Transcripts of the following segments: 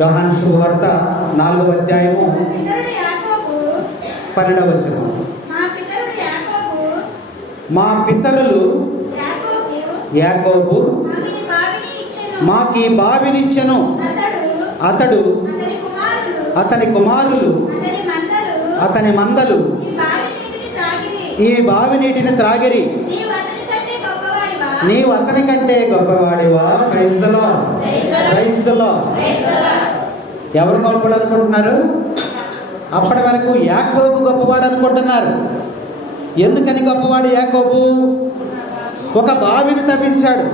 యోహాను శుభవార్త 4వ అధ్యాయము 12వ వచనం. మా పితరులు యాకోబు మాకి బావినిచ్చెను. అతడు అతని కుమారులు అతని మందలు ఈ బావి నీటిని త్రాగిరి. నీవు అతని కంటే గొప్పవాడివా? Praise the lord, praise the lord. ఎవరు గొప్పవాడు అనుకుంటున్నారు? అప్పటి వరకు యాకోబు గొప్పవాడు అనుకుంటున్నారు. ఎందుకని గొప్పవాడు యాకోబు? ఒక బావిని తవ్వించాడు.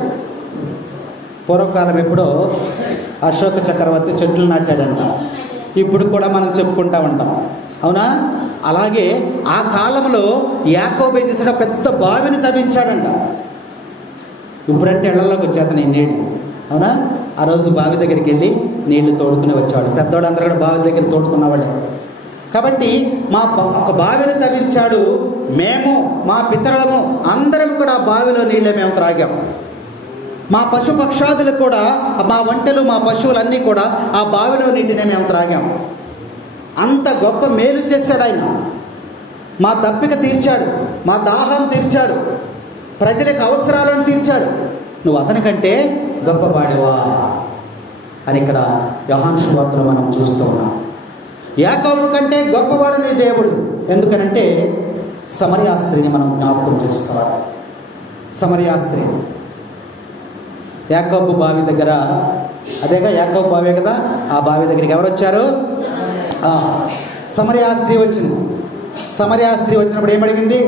పూర్వకాలం ఎప్పుడో అశోక చక్రవర్తి చెట్లు నాటాడంట. ఇప్పుడు కూడా మనం చెప్పుకుంటా ఉంటాం, అవునా? అలాగే ఆ కాలంలో యాకోబు ఏం చేశాడు? పెద్ద బావిని తవ్వించాడంట. ఇప్పుడంటే ఇళ్లలోకి వచ్చేతను నీళ్ళు, అవునా? ఆ రోజు బావి దగ్గరికి వెళ్ళి నీళ్లు తోడుకుని వచ్చేవాడు. పెద్దవాడు అందరూ కూడా బావి దగ్గర తోడుకున్నవాడే. కాబట్టి ఒక బావిని తవ్వించాడు. మేము మా పితరులము అందరం కూడా ఆ బావిలో నీళ్ళే మేము త్రాగాం. మా పశుపక్షాదులు కూడా, మా ఒంటెలు, మా పశువులన్నీ కూడా ఆ బావిలో నీటినే మేము త్రాగాం. అంత గొప్ప మేలు చేశాడు ఆయన. మా దప్పిక తీర్చాడు, మా దాహం తీర్చాడు, ప్రజలకు అవసరాలను తీర్చాడు. నువ్వు అతనికంటే గొప్పవాడివా అని ఇక్కడ యోహాను సువార్తలో మనం చూస్తూ ఉన్నాం. యాకోబు కంటే గొప్పవాడు నీ దేవుడు. ఎందుకనంటే సమరయ స్త్రీని మనం జ్ఞాపకం చేసుకోవాలి. సమరయ స్త్రీ యాకోబు బావి దగ్గర, అదేగా యాకోబు బావే కదా, ఆ బావి దగ్గరికి ఎవరు వచ్చారు? సమరయ స్త్రీ వచ్చింది. సమరయ స్త్రీ వచ్చినప్పుడు ఏమడిగింది?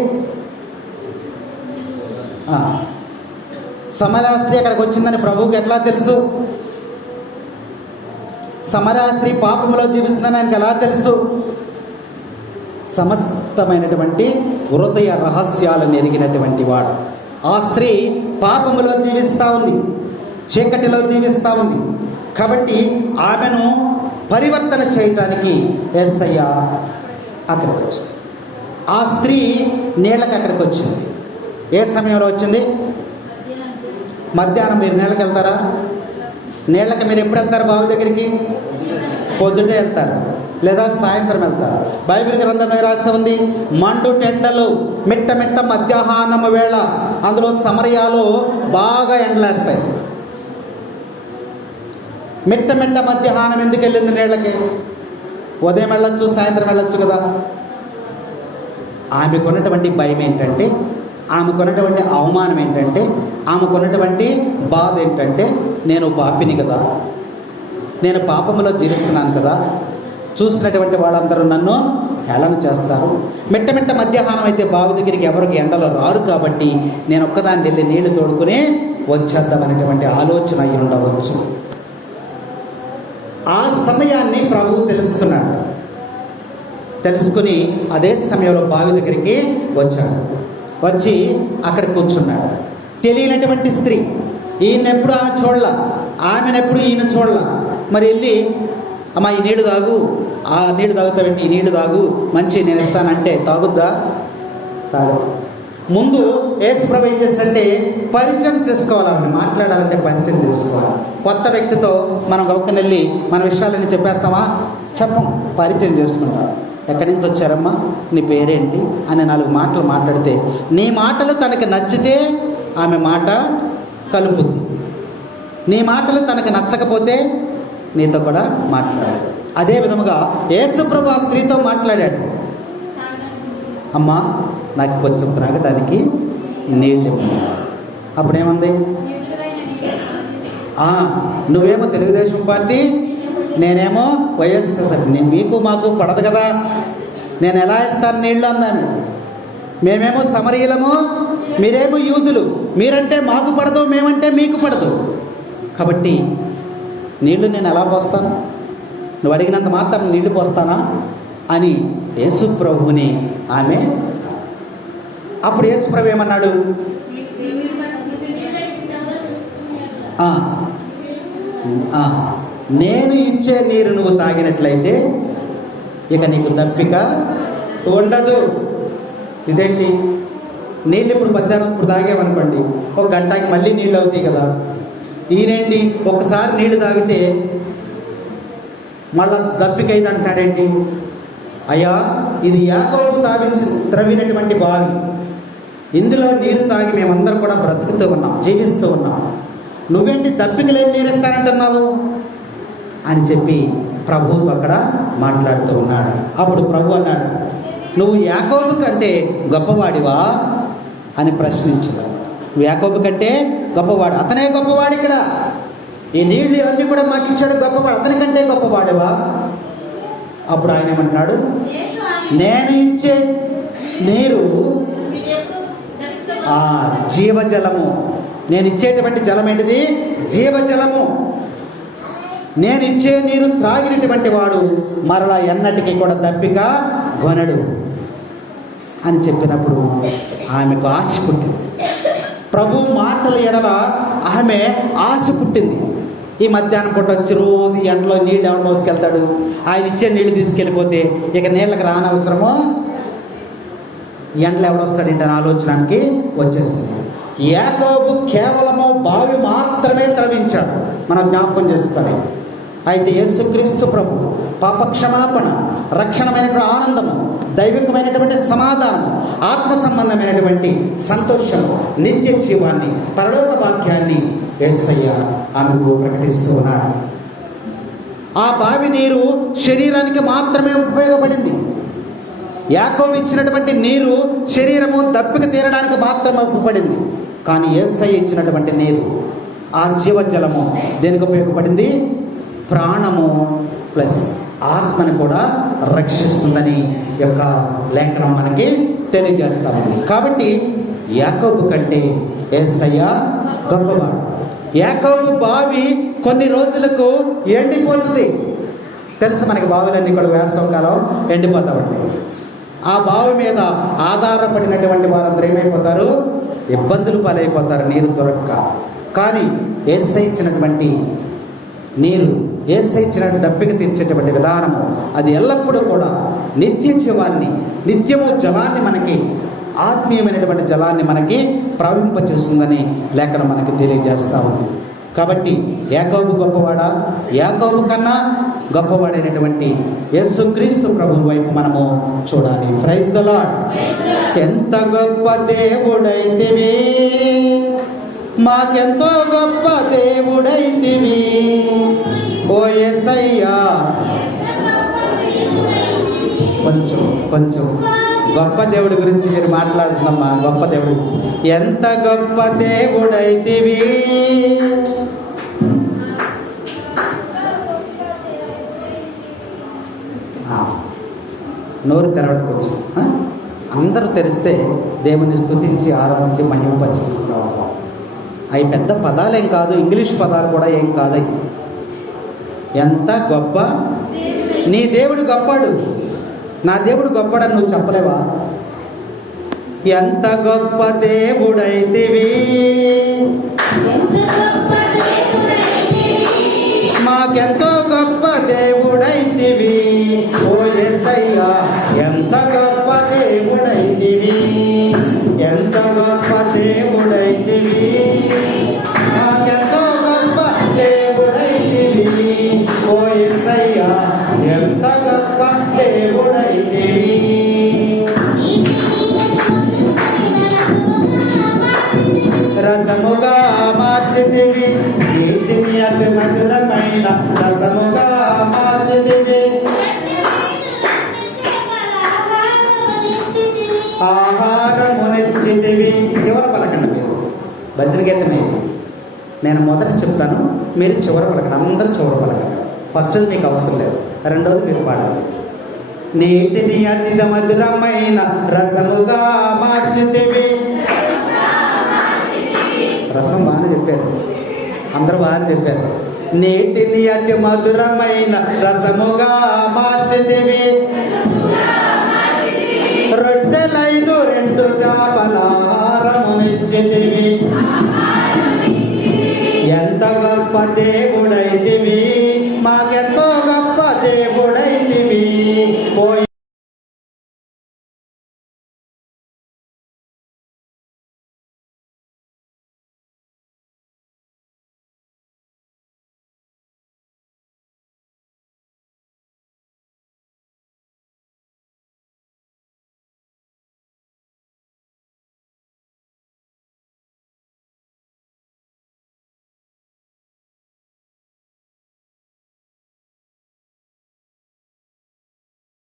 సమరయ స్త్రీ అక్కడికి వచ్చిందని ప్రభువుకి ఎట్లా తెలుసు? సమరయ స్త్రీ పాపములో జీవిస్తుందని ఆయనకి ఎలా తెలుసు? సమస్తమైనటువంటి హృదయ రహస్యాలను ఎరిగినటువంటి వాడు. ఆ స్త్రీ పాపములో జీవిస్తూ ఉంది, చీకటిలో జీవిస్తూ ఉంది. కాబట్టి ఆమెను పరివర్తన చేయటానికి యేసయ్య అక్కడికి వచ్చింది. ఆ స్త్రీ నీళ్ళకి అక్కడికి వచ్చింది. ఏ సమయంలో వచ్చింది? మధ్యాహ్నం. మీరు నీళ్ళకి వెళ్తారా? నీళ్ళకి మీరు ఎప్పుడు వెళ్తారు? బావి దగ్గరికి పొద్దుటే వెళ్తారు, లేదా సాయంత్రం వెళ్తారు. బైబిల్ గ్రంథంలో రాసి ఉంది, మండు టెండలు మిట్ట మిట్ట మధ్యాహ్నము వేళ. అందులో సమరయాలో బాగా ఎండలేస్తాయి. మిట్ట మిట్ట మధ్యాహ్నం ఎందుకు వెళ్ళింది నీళ్ళకి? ఉదయం వెళ్ళొచ్చు, సాయంత్రం వెళ్ళొచ్చు కదా. ఆమెకున్నటువంటి భయం ఏంటంటే, ఆమెకున్నటువంటి అవమానం ఏంటంటే, ఆమెకున్నటువంటి బాధ ఏంటంటే, నేను పాపిని కదా, నేను పాపములో జీవిస్తున్నాను కదా, చూసినటువంటి వాళ్ళందరూ నన్ను హేళన చేస్తారు. మిట్ట మిట్ట మధ్యాహ్నం అయితే బావి దగ్గరికి ఎవరికి ఎండలో రారు, కాబట్టి నేను ఒక్కదాన్ని వెళ్ళి నీళ్లు తోడుకుని వచ్చేద్దామనేటువంటి ఆలోచన అయి ఉండవచ్చు. ఆ సమయాన్ని ప్రభువు తెలుసుకున్నాడు. తెలుసుకుని అదే సమయంలో బావి దగ్గరికి వచ్చాడు. వచ్చి అక్కడ కూర్చున్నాడు. తెలియనటువంటి స్త్రీ, ఈయనెప్పుడు ఆమె చూడలా, ఆమెనెప్పుడు ఈయన చూడలా. మరి వెళ్ళి, అమ్మా ఈ నీళ్లు తాగు, ఆ నీళ్లు తాగుతావేంటి, ఈ నీళ్లు తాగు, మంచి నేను ఇస్తానంటే తాగుద్దా? తాగు. ముందు యేసుప్రభు ఏం చేస్తాడంటే పరిచయం చేసుకోవాలి. ఆమె మాట్లాడాలంటే పరిచయం చేసుకోవాలి. కొత్త వ్యక్తితో మనం గౌకని వెళ్ళి మన విషయాలన్నీ చెప్పేస్తామా? చెప్పం. పరిచయం చేసుకుంటాం. ఎక్కడి నుంచి వచ్చారమ్మా, నీ పేరేంటి అని 4 మాటలు మాట్లాడితే, నీ మాటలు తనకి నచ్చితే ఆమె మాట కలుపుద్ది. నీ మాటలు తనకు నచ్చకపోతే నీతో కూడా మాట్లాడాడు. అదే విధముగా యేసుప్రభు ఆ స్త్రీతో మాట్లాడాడు. అమ్మా నాకు కొంచెం త్రాగడానికి నీళ్ళు ఇవ్వండి. అప్పుడేమంది? నువ్వేమో తెలుగుదేశం పార్టీ, నేనేమో వైఎస్ఆర్. నేను మీకు మాకు పడదు కదా, నేను ఎలా ఇస్తాను నీళ్ళు అన్నాను. మేమేమో సమరయులము, మీరేమో యూదులు. మీరంటే మాకు పడదు, మేమంటే మీకు పడదు. కాబట్టి నీళ్లు నేను ఎలా పోస్తాను? నువ్వు అడిగినంత మాత్రం నీళ్లు పోస్తానా అని యేసు ప్రభువుని ఆమె. అప్పుడు యేసు ప్రభు ఏమన్నాడు? నేను ఇచ్చే నీరు నువ్వు తాగినట్లయితే ఇక నీకు దప్పిక ఉండదు. ఇదేంటి? నీళ్ళు ఇప్పుడు మధ్యాహ్నం ఇప్పుడు తాగేమనుకోండి, 1 గంటకి మళ్ళీ నీళ్ళు అవుతాయి కదా. ఈయనేంటి, ఒకసారి నీళ్లు తాగితే మళ్ళా దప్పికైంది అంటాడేంటి? అయ్యా, ఇది యాకోబు త్రవ్వినటువంటి బావి, ఇందులో నీరు తాగి మేమందరం కూడా బ్రతుకుతూ ఉన్నాం, జీవిస్తూ ఉన్నాం. నువ్వేంటి దప్పిక లేని నీరు ఇస్తానంటున్నావు అని చెప్పి ప్రభువు అక్కడ మాట్లాడుతూ ఉన్నాడు. అప్పుడు ప్రభు అన్నాడు, నువ్వు యాకోబు కంటే గొప్పవాడివా అని ప్రశ్నించాడు. నువ్వు యాకోబు కంటే గొప్పవాడు, అతనే గొప్పవాడు. ఇక్కడ ఈ నీళ్ళు అన్నీ కూడా మాకు ఇచ్చాడు, గొప్పవాడు, అతని కంటే గొప్పవాడివా? అప్పుడు ఆయన ఏమంటున్నాడు, నేను ఇచ్చే నీరు జీవజలము. నేను ఇచ్చేటువంటి జలం ఏంటిది? జీవజలము. నేను ఇచ్చే నీరు త్రాగినటువంటి వాడు మరలా ఎన్నటికీ కూడా దప్పిక కొనడు అని చెప్పినప్పుడు ఆమెకు ఆశ పుట్టింది. ప్రభు మాటల ఎడల ఆమె ఆశ పుట్టింది. ఈ మధ్యాహ్నం పూట వచ్చి రోజు ఈ ఎండలో నీళ్ళు ఎవరు మోసుకెళ్తాడు? ఆయన ఇచ్చే నీళ్ళు తీసుకెళ్ళిపోతే ఇక నీళ్ళకి రానవసరమో, ఎండలో ఎవడొస్తాడంటే అని ఆలోచనకి వచ్చేసింది. యాకోబు కేవలము బావి మాత్రమే త్రవించాడు, మనం జ్ఞాపకం చేసుకోవాలి. అయితే యేసుక్రీస్తు ప్రభు పాపక్షమాపణ, రక్షణమైనటువంటి ఆనందము, దైవికమైనటువంటి సమాధానం, ఆత్మ సంబంధమైనటువంటి సంతోషము, నిత్య జీవాన్ని, పరలోక వాక్యాన్ని యేసయ్య ఆమెకు ప్రకటిస్తూ ఉన్నాడు. ఆ బావి నీరు శరీరానికి మాత్రమే ఉపయోగపడింది. యాకోబు ఇచ్చినటువంటి నీరు శరీరము దప్పిక తీరడానికి మాత్రమే ఉపయోగపడింది. కానీ యేసయ్య ఇచ్చినటువంటి నీరు, ఆ జీవజలము దేనికి ఉపయోగపడింది? ప్రాణము ప్లస్ ఆత్మని కూడా రక్షిస్తుందని యొక్క లేఖనం మనకి తెలియజేస్తాము. కాబట్టి యాకోబు కంటే యేసయ్య గొప్పవాడు. యాకోబు బావి కొన్ని రోజులకు ఎండిపోతుంది. తెలుసు మనకి, బావులన్నీ కూడా వేసవ కాలం ఎండిపోతా ఉంటాయి. ఆ బావి మీద ఆధారపడినటువంటి వారందరూ ఏమైపోతారు? ఇబ్బందులు పాలైపోతారు నీరు దొరక్క. కానీ యేసయ్య ఇచ్చినటువంటి నీరు, యేసయ్య ఇచ్చిన దప్పిక తీర్చేటువంటి విధానము, అది ఎల్లప్పుడూ కూడా నిత్య జీవాన్ని, నిత్యము జలాన్ని, మనకి ఆత్మీయమైనటువంటి జలాన్ని మనకి ప్రవహింపచేస్తుందని లేఖనం మనకి తెలియజేస్తూ ఉంది. కాబట్టి యాకోబు గొప్పవాడా? యాకోబు కన్నా గొప్పవాడైనటువంటి యేసుక్రీస్తు ప్రభువు వైపు మనము చూడాలి. Praise the Lord. ఎంత గొప్ప దేవుడైతివి, మాకెంతో గొప్ప దేవుడైతివి ఓ యేసయ్యా. కొంచెం గొప్ప దేవుడి గురించి మీరు మాట్లాడుతున్నామ్మా. గొప్ప దేవుడు, ఎంత గొప్ప దేవుడైతివి. నోరు తెరవట్టుకోవచ్చు. అందరూ తెరిస్తే దేవుని స్తుతించి ఆరాధించి మహిమపరచుకుంటాం. అవి పెద్ద పదాలేం కాదు, ఇంగ్లీష్ పదాలు కూడా ఏం కాదు. అవి ఎంత గొప్ప నీ దేవుడు గొప్పడు, నా దేవుడు గొప్పడని నువ్వు చెప్పలేవా? ఎంత గొప్ప దేవుడైతివి, మాకెంతో గొప్ప దేవుడైతివి ఓ యేసయ్యా. ఎంత గొప్ప దేవుడైతివి, ఎంత గొప్ప దేవుడైతివి, మాకెంతో గొప్ప దేవుడైతివి ఓ యేసయ్యా. ఎంత గొప్ప దేవుడైతివి. రసముగా మార్చితివి, నీతిని అతి మధురమైన రసముగా మార్చితివి, ఆహారమునిచ్చితివి. చివర పలకండి మీరు, భజన గీతమేది. నేను మొదట చెప్తాను, మీరు చివర పలకండి. అందరూ చివర పలకండి. ఫస్ట్ మీకు అవసరం లేదు, రెండోది మీరు పాడాలి. నీటిని అతి మధురమైన రసముగా మార్చితివి. రసం బాగానే చెప్పారు, అందరూ బాగానే చెప్పారు. నీటిని అతి మధురమైన రసముగా మార్చితివి, రొట్టెలైదు రెండు చేపల ఆహారమునిచ్చితివి. ఎంత గొప్ప దేవుడైతివి, మాకెంతో గొప్ప దేవుడు